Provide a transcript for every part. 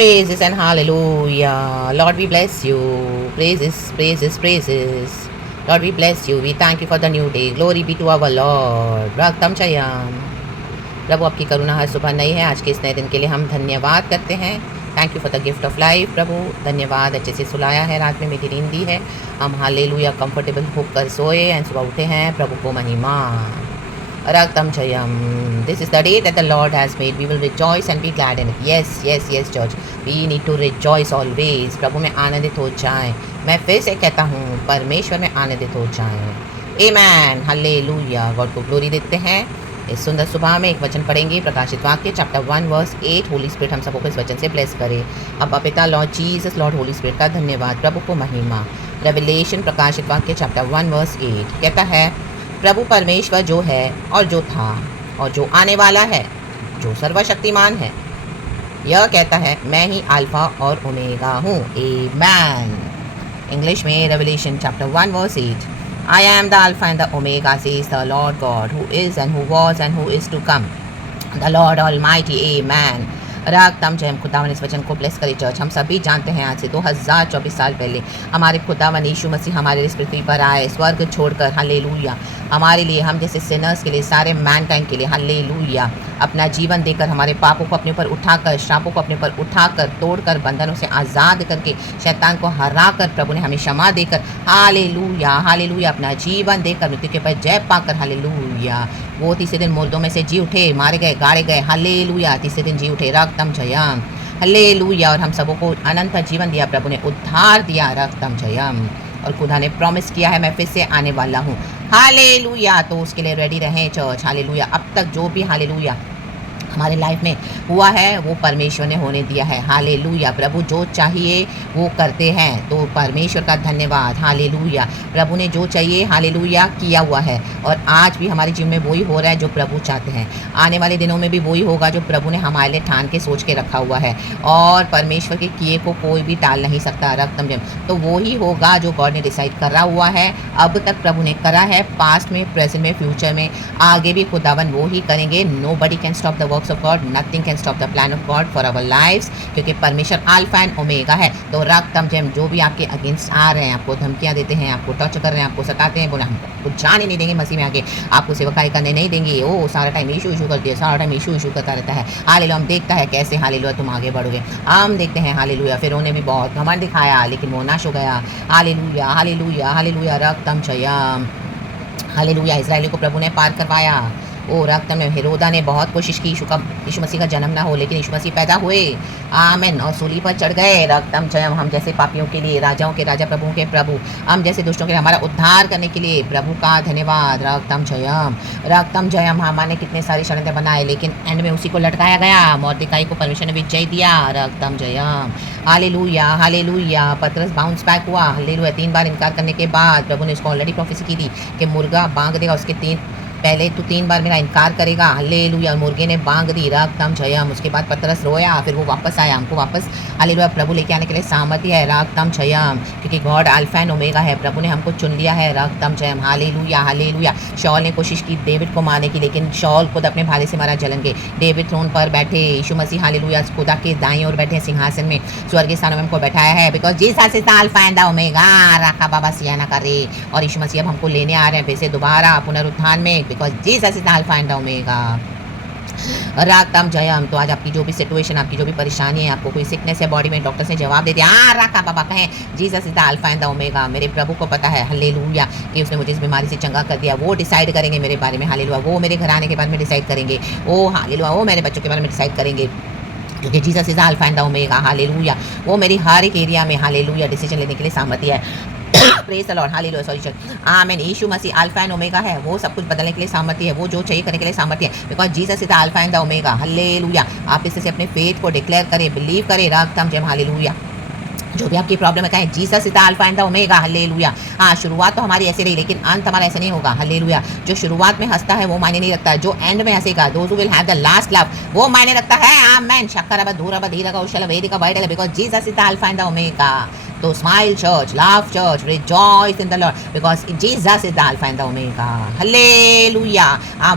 Praises and hallelujah. Lord, we bless you. Praises, praises, praises. Lord, we bless you. We thank you for the new day. Glory be to our Lord. Raktam Chayam. प्रभु आपकी करुणा हर सुबह नई है। आज के इस नए दिन के लिए हम धन्यवाद करते हैं। Thank you for the gift of life. प्रभु धन्यवाद, अच्छे से सुलाया है, रात में मेरी नींद दी है। हम हालेलुया कंफर्टेबल होकर सोए एंड सुबह उठे हैं। प्रभु को महिमा। Raktam Chayam. This is the day that the Lord has made. We will rejoice and be glad in it. Yes, yes, yes, church. We need to rejoice always. प्रभु में आनंदित हो जाएं। मैं फिर से कहता हूँ, परमेश्वर में आनंदित हो जाएं। Amen. हालेलुया। गॉड को ग्लोरी देते हैं। इस सुंदर सुबह में एक वचन पढ़ेंगे, प्रकाशित वाक्य चैप्टर 1 वर्स 8। होली स्पिरिट हम सबको इस वचन से ब्लेस करे। अब पिता Lord Jesus, Lord Holy spirit का धन्यवाद। प्रभु को महिमा। रेवलेशन प्रकाशित वाक्य चैप्टर 1 वर्स 8 कहता है, प्रभु परमेश्वर जो है और जो था और जो आने वाला है, जो सर्वशक्तिमान है, यह कहता है, मैं ही अल्फा और ओमेगा हूँ। आमेन। इंग्लिश में Revelation chapter 1 verse 8, I am the Alpha and the Omega, says the Lord God, who is and who was and who is to come, the Lord Almighty. Amen. रागतम जय। हम खुदावन इस वचन को bless करें church. हम सभी जानते हैं आज से 2024 साल पहले हमारे खुदावन यीशु मसीह हमारे इस पृथ्वी पर आए, स्वर्ग छोड़कर। हालेलुया। हमारे लिए, हम जैसे सिनर्स के लिए, सारे मैनकाइंड के लिए, हालेलुया, अपना जीवन देकर, हमारे पापों को अपने ऊपर उठाकर, श्रापों को अपने ऊपर उठाकर, तोड़कर, बंधनों से आज़ाद करके, शैतान को हराकर, प्रभु ने हमें क्षमा देकर, हालेलुया हालेलुया, अपना जीवन देकर, मृत्यु के ऊपर जय पाकर, हालेलुया, वो तीसरे दिन मुर्दों में से जी उठे, मारे गए, गाड़े गए, हालेलुया, तीसरे दिन जी उठे। रक्तम जयम, हालेलुया। और हम सबों को अनंत जीवन दिया, प्रभु ने उद्धार दिया। रक्तम जयम। और खुदा ने प्रॉमिस किया है, मैं फिर से आने वाला हूँ। हालेलुया। तो उसके लिए रेडी रहें चर्च। हालेलुया। अब तक जो भी हालेलुया हमारे लाइफ में हुआ है, वो परमेश्वर ने होने दिया है। हालेलुया। प्रभु जो चाहिए वो करते हैं, तो परमेश्वर का धन्यवाद। हालेलुया। प्रभु ने जो चाहिए, हालेलुया, किया हुआ है। और आज भी हमारे जीवन में वही हो रहा है जो प्रभु चाहते हैं। आने वाले दिनों में भी वही होगा जो प्रभु ने हमारे लिए ठान के सोच के रखा हुआ है। और परमेश्वर के किए को कोई भी टाल नहीं सकता। रक्तम जम, तो वो ही होगा जो गॉड ने डिसाइड करा हुआ है। अब तक प्रभु ने करा है, पास्ट में, प्रेजेंट में, फ्यूचर में, आगे भी खुदावन वो ही करेंगे। Nobody can stop the works of God, nothing can stop the plan of God for our lives, क्योंकि परमेश्वर अल्फा एंड ओमेगा है। तो रक्तम जम, जो भी आपके अगेंस्ट आ रहे हैं, आपको धमकियां देते हैं, आपको टॉर्चर कर रहे हैं, आपको सताते हैं, बोला हमको जाने नहीं देंगे मसीह में आगे, आपको सेवकाई करने नहीं देंगे। ओ सारा टाइम इशू इशू करती है, सारा टाइम इशू इशू करता रहता है। हालेलुया। हम देखता है कैसे हालेलुया तुम आगे बढ़ोगे। हम देखते हैं हालेलुया, फिर उन्होंने भी बहुत घमंड दिखाया, लेकिन वो नाश हो गया। Hallelujah hallelujah hallelujah. रक्तम जयम। हालेलुया। इस्राएलियों को प्रभु ने पार करवाया। ओ रक्त में हेरोदा ने बहुत कोशिश की यीशु मसीह का जन्म ना हो, लेकिन यीशु मसीह पैदा हुए। आमेन। और सूली पर चढ़ गए। रक्तम जयम। हम जैसे पापियों के लिए, राजाओं के राजा, प्रभुओं के प्रभु, हम जैसे दुष्टों के लिए हमारा उद्धार करने के लिए प्रभु का धन्यवाद। रक्तम जयम। रक्तम जयम। हमारे कितने सारे षड्यंत्र बनाए, लेकिन एंड में उसी को लटकाया गया। मोर्देकाई को परमेश्वर ने विजय दिया। रक्तम जयम। Hallelujah hallelujah. पतरस बाउंस बैक हुआ। हालेलुया। 3 बार इनकार करने के बाद प्रभु ने उसको ऑलरेडी प्रोफेसी की थी कि मुर्गा बांग देगा, उसके पहले तो 3 बार मेरा इनकार करेगा। हालेलुया। मुर्गे ने बांग दी। रक्तम जयम। उसके बाद पतरस रोया, फिर वो वापस आया। हमको वापस हालेलुया प्रभु लेके आने के लिए सामर्थ्य है। रक्तम जयम। क्योंकि गॉड अल्फा एंड ओमेगा है। प्रभु ने हमको चुन लिया है। रक्तम जयम। Hallelujah hallelujah. शॉल ने कोशिश की डेविड को मारने की, लेकिन शॉल खुद अपने भाले से मारा जलन के। डेविड थ्रोन पर बैठे, यीशु मसीह हालेलुया खुदा के दाईं ओर बैठे सिंहासन में, स्वर्गीय स्थानों में हमको बैठाया है। Because Jesus is the alpha and the omega. रखा बाबा सियाना करे। और यीशु मसीह अब हमको लेने आ रहे हैं फिर से दोबारा पुनरुत्थान में, because Jesus is the alpha and the omega. रागतम जयम। तो आज आपकी जो भी सिचुएशन, आपकी जो भी परेशानी है, आपको कोई सिकनेस है बॉडी में, डॉक्टर्स ने जवाब दे दिया। राका बाबा कहें Jesus is the alpha and the omega. मेरे प्रभु को पता है हालेलुया कि उसने मुझे इस बीमारी से चंगा कर दिया। वो डिसाइड करेंगे मेरे बारे में। हालेलुया। वो मेरे घर आने के बारे में डिसाइड करेंगे। ओ हालेलुया। वो मेरे बच्चों के बारे में डिसाइड करेंगे, क्योंकि Jesus is the alpha and the omega. Hallelujah. वो मेरी हर एक एरिया में हालेलुया डिसीजन लेने के लिए सामर्थ्य है। Praise the Lord. Hallelujah. Sorry चल। आमेन। यीशु मसीह अल्फा एंड ओमेगा है। वो सब कुछ बदलने के लिए सामर्थ्य है। वो जो चाहिए करने के लिए सामर्थ्य है, because Jesus is the alpha and the omega. Hallelujah. आप इससे अपने फेथ को डिक्लेयर करें, बिलीव करें। रक्तम जयम। हालेलुया। जो भी आपकी प्रॉब्लम है, कहें Jesus is the alpha and the omega. Hallelujah. हाँ, शुरुआत तो हमारी ऐसे रही, लेकिन अंत हमारा ऐसा नहीं होगा। हालेलुया। जो शुरुआत में हंसता है वो मायने नहीं रखता, जो एंड में हंसेगा, those who will have the last laugh, वो मायने रखता है। आमेन। शक्कर अब धूर अब धीर का उशल वेदी का बैठल, because Jesus is the alpha and the omega. तो smile church, laugh church, rejoice in the Lord because Jesus is the alpha and the omega. Hallelujah.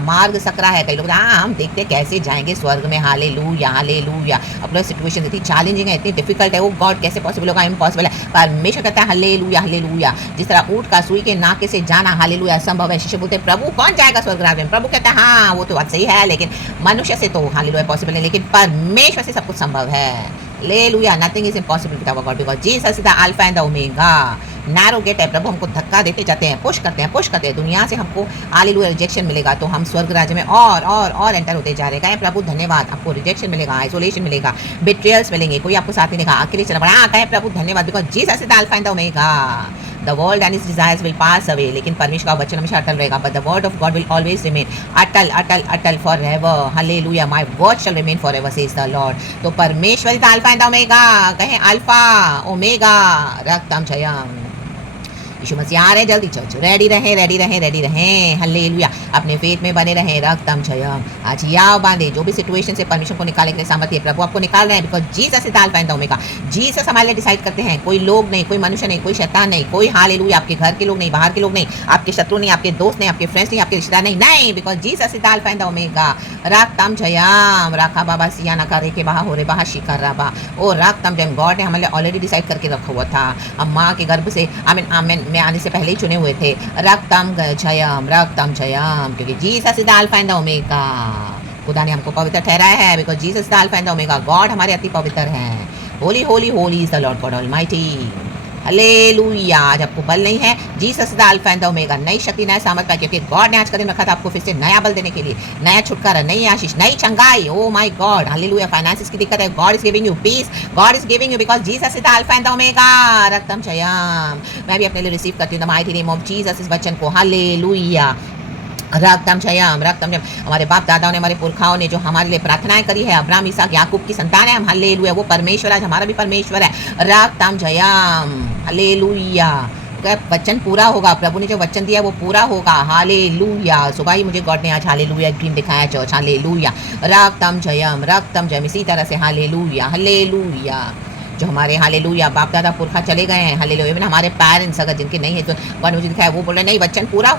मार्ग सकरा है, कई लोग हम देखते कैसे जाएंगे स्वर्ग में। Hallelujah hallelujah. अपना सिचुएशन इतनी चैलेंजिंग है, इतनी डिफिकल्ट है, वो गॉड कैसे पॉसिबल होगा, इम्पॉसिबल है। परमेश्वर कहता है हालेलुया हालेलुया। जिस तरह ऊँट का सुई के नाके से जाना हालेलुया असंभव है। शिष्य बोलते प्रभु कौन जाएगा स्वर्ग राज्य में? प्रभु कहता है हाँ वो तो बात सही है, लेकिन मनुष्य से तो हालेलुया पॉसिबल है, लेकिन परमेश्वर से सब कुछ संभव है। Hallelujah. Nothing is impossible with our God because Jesus is the alpha and the omega. Narrow gate है, प्रभु हमको धक्का देते जाते हैं, पुश करते हैं। दुनिया से हमको हालेलुया रिजेक्शन मिलेगा, तो हम स्वर्ग राज्य में और एंटर होते जा रहे हैं। प्रभु धन्यवाद, आपको रिजेक्शन मिलेगा, आइसोलेशन मिलेगा, बिट्रियल्स मिलेंगे, कोई आपको साथ नहीं देगा, अकेले चलना पड़ा। कहे प्रभु धन्यवाद because Jesus is the alpha and the omega. The world and its desires will pass away, लेकिन परमेश्वर का वचन हमेशा अटल रहेगा। But the word of God will always remain अटल अटल अटल forever. Hallelujah. My word shall remain forever says the Lord. तो परमेश्वर is the alpha and the omega. कहें अल्फा ओमेगा रक्तम जयम। यीशु मसीह आ रहे हैं जल्दी। चर्च रेडी रहें। हालेलुया। अपने फेथ में बने रहें। रक्तम जयम। आज याव बांधे, जो भी सिचुएशन से परमेश्वर को निकालने के लिए सामर्थ्य है, प्रभु आपको निकाल रहे हैं because Jesus is the alpha and the omega. Jesus हमारे लिए डिसाइड करते हैं, कोई लोग नहीं, कोई मनुष्य नहीं, कोई शैतान नहीं, कोई हालेलुया आपके घर के लोग नहीं, बाहर के लोग नहीं, आपके शत्रु नहीं, आपके दोस्त नहीं, आपके फ्रेंड्स नहीं, आपके रिश्तेदार नहीं, because Jesus is the alpha and the omega. रक्तम जयम। राखा बाबा सियाना का रेके बहा हो रे बहा शिकर राबा। ओ रक्तम जयम। गॉड ने हमारे ऑलरेडी डिसाइड करके रखा हुआ था, हम माँ के गर्भ से आमीन में आने से पहले ही चुने हुए थे। रक्तम जयम क्योंकि Jesus is the alpha and the omega. खुदा ने हमको पवित्र ठहराया है because Jesus the alpha and the omega. God हमारे अति पवित्र हैं। Holi Holi Holi is the Lord God almighty. Hallelujah. आज आपको बल नहीं है, Jesus the alpha and the omega. नई शक्ति, नया सामर्थ्य, क्योंकि गॉड ने आज का दिन रखा था आपको फिर से नया बल देने के लिए, नया छुटकारा, नई आशीष, नई चंगाई। Oh my God hallelujah. Finances की दिक्कत है, God is giving you peace, God is giving you because Jesus is the alpha and the omega. रक्तम जयम। मैं भी अपने लिए रिसीव करती हूँ the mighty name of Jesus इस वचन को। हालेलुया। रक्तम जयम। हमारे बाप दादाओं ने, हमारे पुरखाओं ने जो हमारे लिए प्रार्थनाएं करी है, अब्राहम इसहाक याकूब की संतान है हम। हालेलुया। वो परमेश्वर आज हमारा भी परमेश्वर है। रक्तम जयम। हालेलुया। वचन पूरा होगा, प्रभु ने जो वचन दिया है वो पूरा होगा। हालेलुया। सुबह ही मुझे गॉड ने आज हालेलुया ड्रीम दिखाया चर्च। हालेलुया। रक्तम जयम इसी तरह से हालेलुया हालेलुया। जो हमारे हालेलुया बाप दादा पुरखा चले गए हैं, हालेलुया, इवन हमारे पेरेंट्स अगर जिनके नहीं है तो गॉड मुझे दिखाया, वो बोल रहे नहीं वचन पूरा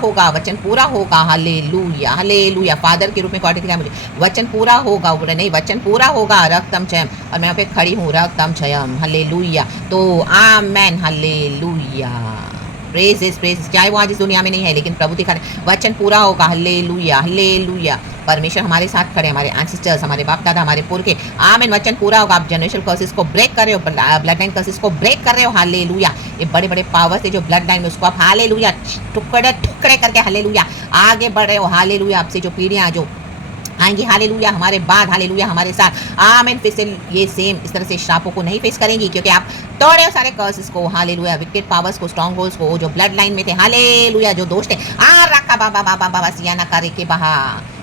होगा। Hallelujah hallelujah. फादर के रूप में गॉड दिखाया मुझे वचन पूरा होगा, वो बोल रहे नहीं वचन पूरा होगा। रक्तम जयम। और मैं यहाँ पे खड़ी हूँ। रक्तम जयम। हालेलुया। तो आमेन। हालेलुया। प्रेज चाहे वो आज इस दुनिया में नहीं है, लेकिन प्रभु दिखा रहे वचन पूरा होगा। Hallelujah hallelujah. परमेश्वर हमारे साथ खड़े, हमारे एंसेस्टर्स, हमारे बाप दादा, हमारे पुरखे। आमीन। वचन पूरा होगा। आप जनरेशनल कर्सेस को ब्रेक कर रहे हो, ब्लड लाइन कर्सेस को ब्रेक कर रहे हो। हालेलुया। ये बड़े बड़े पावर्स थे जो ब्लड लाइन में, उसको आप हालेलुया टुकड़े करके हालेलुया आगे बढ़ रहे हो। हालेलुया। आपसे जो पीढ़ियां जो आएंगी हालेलुया हमारे बाद, हालेलुया हमारे साथ, आमीन, फिर से ये सेम इस तरह से श्रापों को नहीं फेस करेंगी क्योंकि आप तोड़े हो सारे कर्सेस को। हालेलुया। विकेट पावर्स को, स्ट्रॉन्ग होल्ड्स को, जो ब्लड लाइन में थे, हालेलुया, जो दोस्त थे, रखा बाबा सियाना करे के बहा।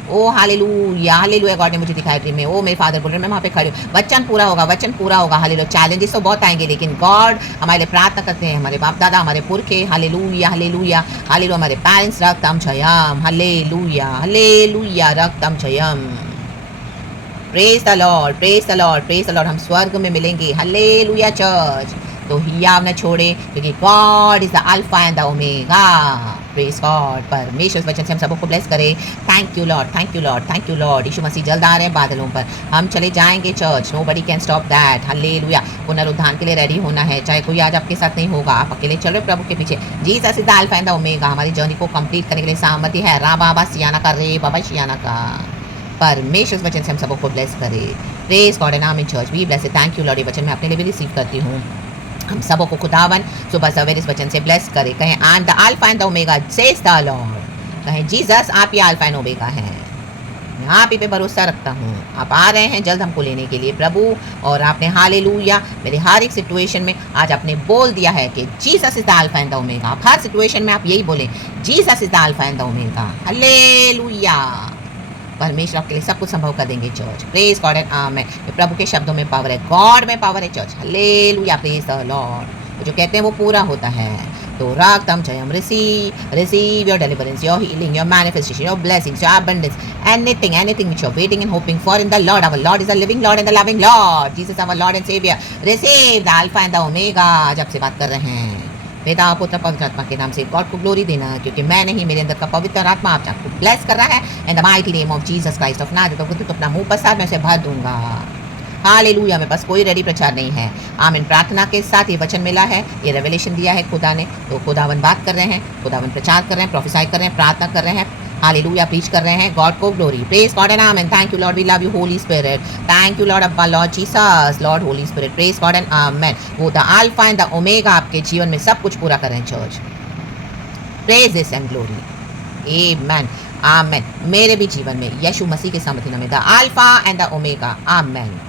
ओ हालेलुया हालेलुया। गॉड ने मुझे दिखाया ड्रीम में। ओ मेरे फादर बोल रहे हैं, मैं वहाँ पे खड़ी हूँ। वचन पूरा होगा। हालेलुया। चैलेंजेस तो बहुत आएंगे, लेकिन गॉड हमारे लिए प्रार्थना करते हैं, हमारे बाप दादा, हमारे पुरखे। Hallelujah hallelujah hallelujah. हमारे पेरेंट्स। रक्तम जयम। Hallelujah hallelujah. रक्तम जयम। Praise the Lord. हम स्वर्ग में मिलेंगे। Hallelujah church. तो हियाव न छोड़े क्योंकि God is the alpha and the omega. Praise God. परमेश्वर वचन से हम सबको ब्लेस करे। Thank you Lord. यीशु मसीह जल्द आ रहे हैं बादलों पर, हम चले जाएंगे church. Nobody can stop that. Hallelujah. पुनरुत्थान के लिए रेडी होना है, चाहे कोई आज आपके साथ नहीं होगा, आप अकेले चल रहे प्रभु के पीछे। Jesus is the alpha and the omega. हमारी जर्नी को कंप्लीट करने के लिए सामर्थ्य है। रा बाबा सियाना का रे बाबा सियाना का। परमेश्वर वचन से हम सबको ब्लेस करे। Praise God and amen church. We bless. Thank you Lord. ये वचन मैं अपने लिए भी रिसीव करती हूँ। हम सबों को खुदावन सुबह सवेरे इस वचन से ब्लेस करे। कहें I am the alpha and the omega says the Lord. कहें जीसस आप ही अल्फा एंड ओमेगा हैं। मैं आप ही पे भरोसा रखता हूँ। आप आ रहे हैं जल्द हमको लेने के लिए प्रभु, और आपने हालेलुया मेरे हर एक सिचुएशन में आज आपने बोल दिया है कि Jesus is the alpha and the omega. आप हर सिचुएशन में आप यही बोले, Jesus is the alpha and the omega. Hallelujah. परमेश्वर आपके लिए सब कुछ संभव कर देंगे चर्च। प्रेज गॉड एंड आमेन। प्रभु के शब्दों में पावर है, गॉड में पावर है church. Hallelujah. Praise the Lord. जो कहते हैं वो पूरा होता है। तो रागतम चयम, receive your deliverance, your healing, your manifestation, your blessings, your abundance, anything which you're waiting and hoping for in the Lord. Our Lord is a living Lord and a loving Lord. Jesus our Lord and Savior. Receive the Alpha and the Omega. जब से बात कर रहे हैं पिता पुत्र पवित्र आत्मा के नाम से गॉड को ग्लोरी देना, क्योंकि मैं नहीं, मेरे अंदर का पवित्र आत्मा आपको ब्लेस कर रहा है। In the mighty name of Jesus Christ of Nazareth, तो अपना मुंह प्रसाद में से भर दूंगा। हालेलुया। मेरे पास कोई रेडी प्रचार नहीं है। आमीन। प्रार्थना के साथ ये वचन मिला है, ये रेवलेशन दिया है खुदा ने, तो खुदावन बात कर रहे हैं, खुदावन प्रचार कर रहे हैं, प्रोफेसाई कर रहे हैं, प्रार्थना कर रहे हैं, हालेलुया प्रीच कर रहे हैं। गॉड को glory. Praise God and amen. Thank you Lord, we love you Holy Spirit. Thank you Lord अब्बा, Lord Jesus, Lord Holy Spirit. Praise God and amen. वो the alpha and the omega आपके जीवन में सब कुछ पूरा करें church. Praise this and glory. Amen amen. मेरे भी जीवन में यीशु मसीह के सामर्थ्य नाम में the alpha and the omega. Amen.